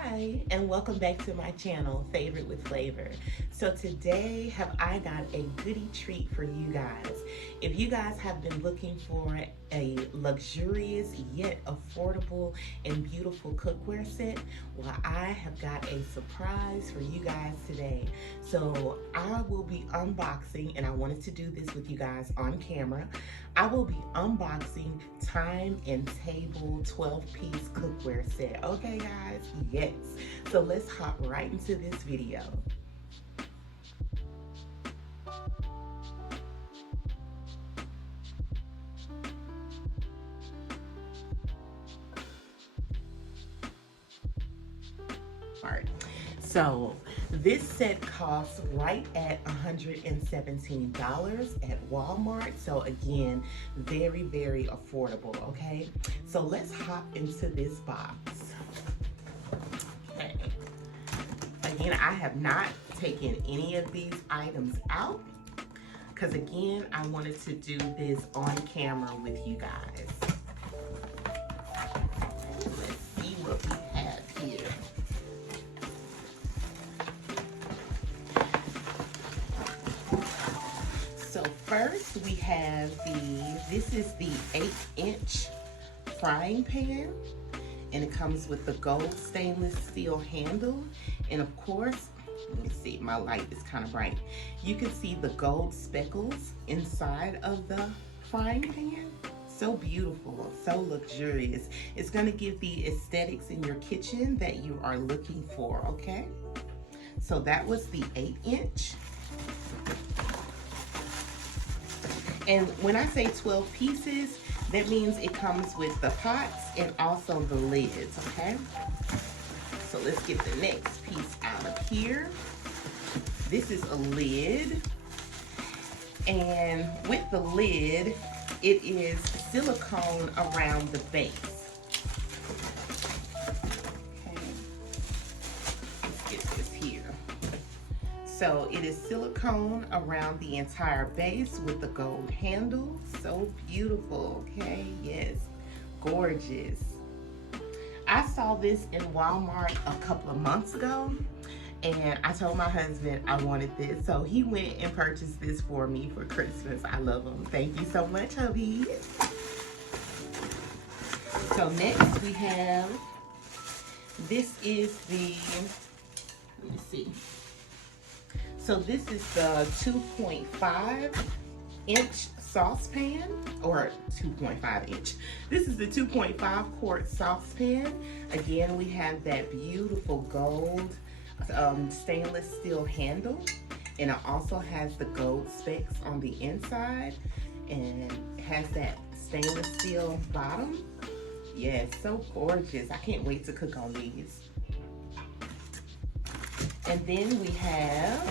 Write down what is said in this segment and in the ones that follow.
Hi, and welcome back to my channel, Favorite with Flavor. So today, have I got a goodie treat for you guys. If you guys have been looking for a luxurious yet affordable and beautiful cookware set, well, I have got a surprise for you guys today. So I will be unboxing, and I wanted to do this with you guys on camera. I will be unboxing Thyme and Table 12-piece cookware set. Okay, guys? Yes. So let's hop right into this video. So this set costs right at $117 at Walmart. So again, very, very affordable, okay? So let's hop into this box. Okay. Again, I have not taken any of these items out because again, I wanted to do this on camera with you guys. Let's see what we have here. So first we have this is the 8-inch frying pan, and it comes with the gold stainless steel handle, and of course, let me see, my light is kind of bright. You can see the gold speckles inside of the frying pan. So beautiful, so luxurious. It's going to give the aesthetics in your kitchen that you are looking for, okay? So that was the 8-inch. And when I say 12 pieces, that means it comes with the pots and also the lids, okay? So let's get the next piece out of here. This is a lid. And with the lid, it is silicone around the base. Okay. Let's get this here. So it is silicone around the entire base with the gold handle. So beautiful, okay? Yes, gorgeous. I saw this in Walmart a couple of months ago, and I told my husband I wanted this. So he went and purchased this for me for Christmas. I love him. Thank you so much, hubby. So next we have, this is the, let me see. So this is the 2.5-inch saucepan, or 2.5 inch. This is the 2.5 quart saucepan. Again, we have that beautiful gold stainless steel handle, and it also has the gold specks on the inside, and has that stainless steel bottom. Yes, so gorgeous. I can't wait to cook on these. And then we have,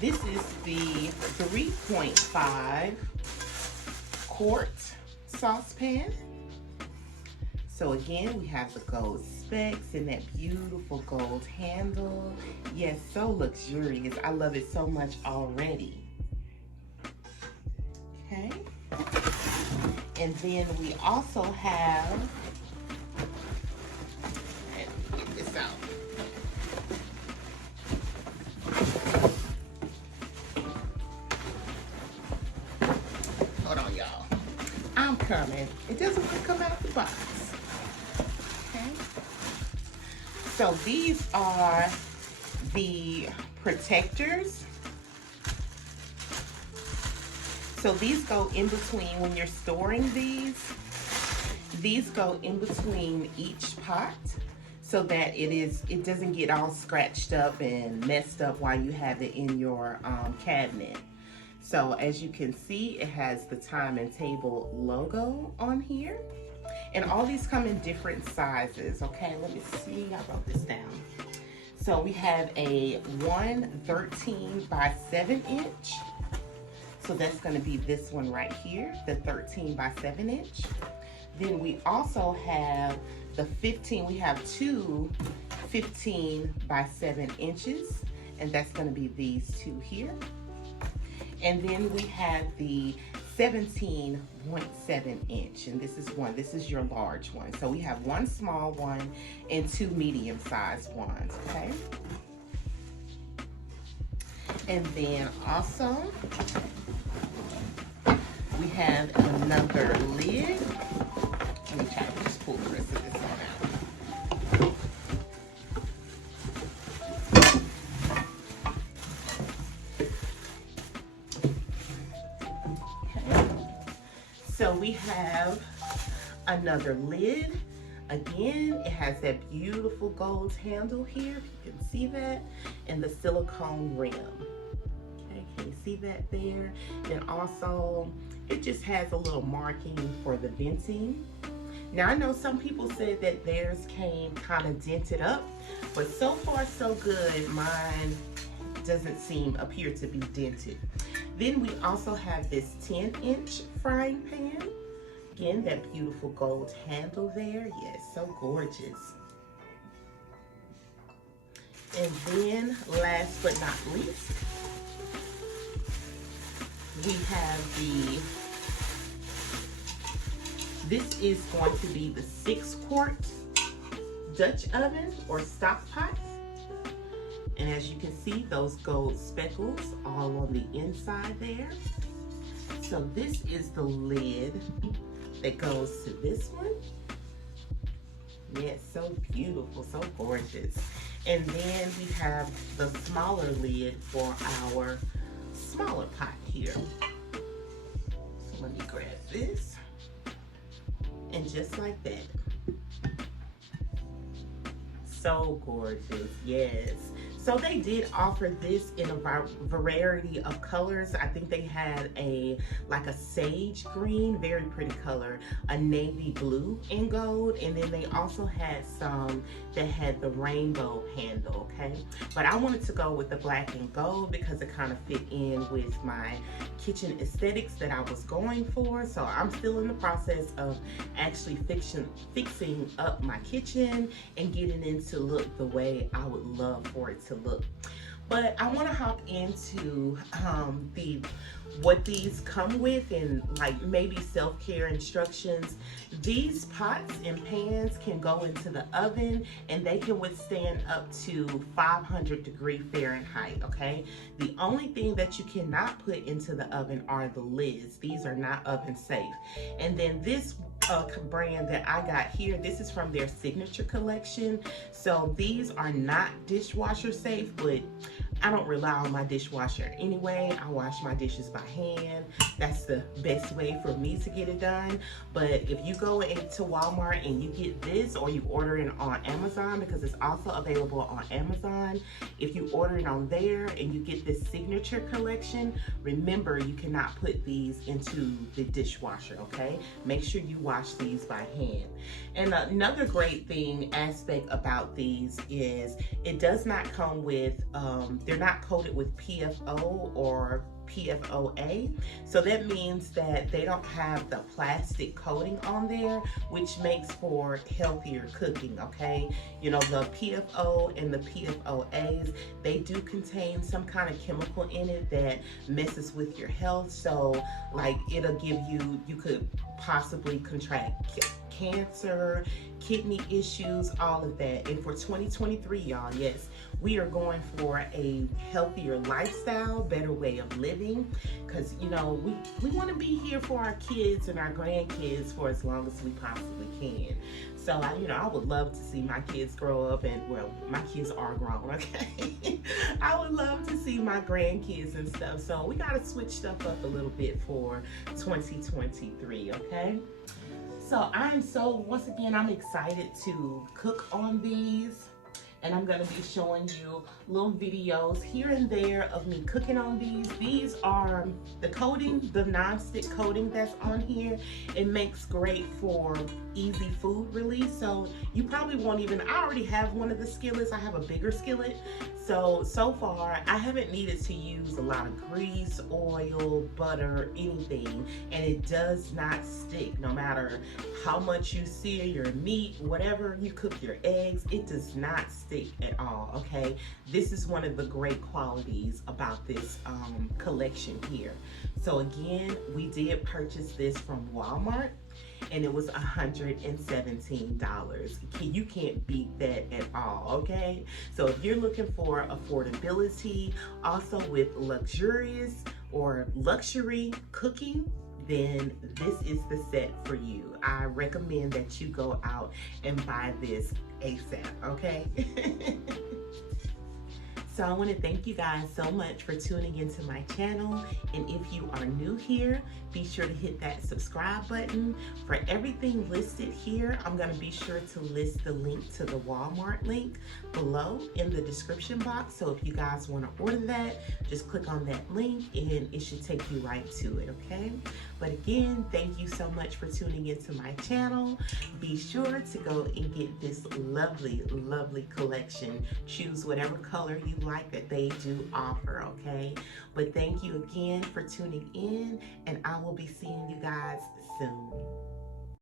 this is the 3.5 quart saucepan. So again, we have the gold specs and that beautiful gold handle. Yes, so luxurious. I love it so much already. Okay. And then we also have, let me get this out. Hold on, y'all. I'm coming. It doesn't want to come out the box. Okay. So these are the protectors. So these go in between, when you're storing these go in between each pot so that it doesn't get all scratched up and messed up while you have it in your cabinet. So as you can see, it has the Thyme and Table logo on here. And all these come in different sizes, okay? Let me see, I wrote this down. So we have a 113 by 7 inch. So that's gonna be this one right here, the 13 by 7 inch. Then we also have the 15, we have two 15 by 7 inches, and that's gonna be these two here. And then we have the 17.7 inch, and this is your large one. So we have one small one and two medium-sized ones, okay? And then also we have another lid. Let me try to just pull the rest of this one out. So we have another lid. Again, it has that beautiful gold handle here, if you can see that, and the silicone rim. Okay, can you see that there? And also, it just has a little marking for the venting. Now, I know some people said that theirs came kind of dented up, but so far so good. Mine doesn't appear to be dented. Then we also have this 10-inch frying pan. Again, that beautiful gold handle there. Yes, so gorgeous. And then last but not least, we have this is going to be the 6-quart Dutch oven or stock pot. And as you can see, those gold speckles all on the inside there. So this is the lid that goes to this one. Yes, so beautiful, so gorgeous. And then we have the smaller lid for our smaller pot here. So let me grab this. And just like that. So gorgeous, yes. So they did offer this in a variety of colors. I think they had like a sage green, very pretty color, a navy blue in gold, and then they also had some that had the rainbow handle, okay? But I wanted to go with the black and gold because it kind of fit in with my kitchen aesthetics that I was going for. So I'm still in the process of actually fixing up my kitchen and getting it to look the way I would love for it to look. But I want to hop into what these come with and like maybe self-care instructions. These pots and pans can go into the oven and they can withstand up to 500° Fahrenheit, okay? The only thing that you cannot put into the oven are the lids. These are not oven safe. And then this brand that I got here, this is from their signature collection. So these are not dishwasher safe, but I don't rely on my dishwasher anyway. I wash my dishes by hand. That's the best way for me to get it done. But if you go into Walmart and you get this, or you order it on Amazon, because it's also available on Amazon, if you order it on there and you get this signature collection, remember you cannot put these into the dishwasher, okay? Make sure you wash these by hand. And another great aspect about these is it does not come with, they're not coated with PFO or PFOA. So that means that they don't have the plastic coating on there, which makes for healthier cooking, okay? You know, the PFO and the PFOAs, they do contain some kind of chemical in it that messes with your health. So like it'll give you could possibly contract cancer, kidney issues, all of that. And for 2023, y'all, yes, we are going for a healthier lifestyle, better way of living, because you know we want to be here for our kids and our grandkids for as long as we possibly can. So I would love to see my kids grow up, and well, my kids are grown, okay? I would love to see my grandkids and stuff. So we got to switch stuff up a little bit for 2023, okay? So once again, I'm excited to cook on these. And I'm gonna be showing you little videos here and there of me cooking on these. These are the coating, the non-stick coating that's on here. It makes great for easy food release. So you probably won't even, I already have one of the skillets. I have a bigger skillet. So far, I haven't needed to use a lot of grease, oil, butter, anything. And it does not stick. No matter matter how much you sear your meat, whatever you cook your eggs, it does not stick at all, okay? This is one of the great qualities about this collection here. So again, we did purchase this from Walmart, and it was $117. You can't beat that at all, okay? So if you're looking for affordability, also with luxurious or luxury cooking, then this is the set for you. I recommend that you go out and buy this ASAP, okay? So I want to thank you guys so much for tuning into my channel. And if you are new here, be sure to hit that subscribe button. For everything listed here, I'm going to be sure to list the link to the Walmart link below in the description box. So if you guys want to order that, just click on that link and it should take you right to it, okay? But again, thank you so much for tuning into my channel. Be sure to go and get this lovely, lovely collection. Choose whatever color you like that they do offer, okay? But thank you again for tuning in, and I will be seeing you guys soon.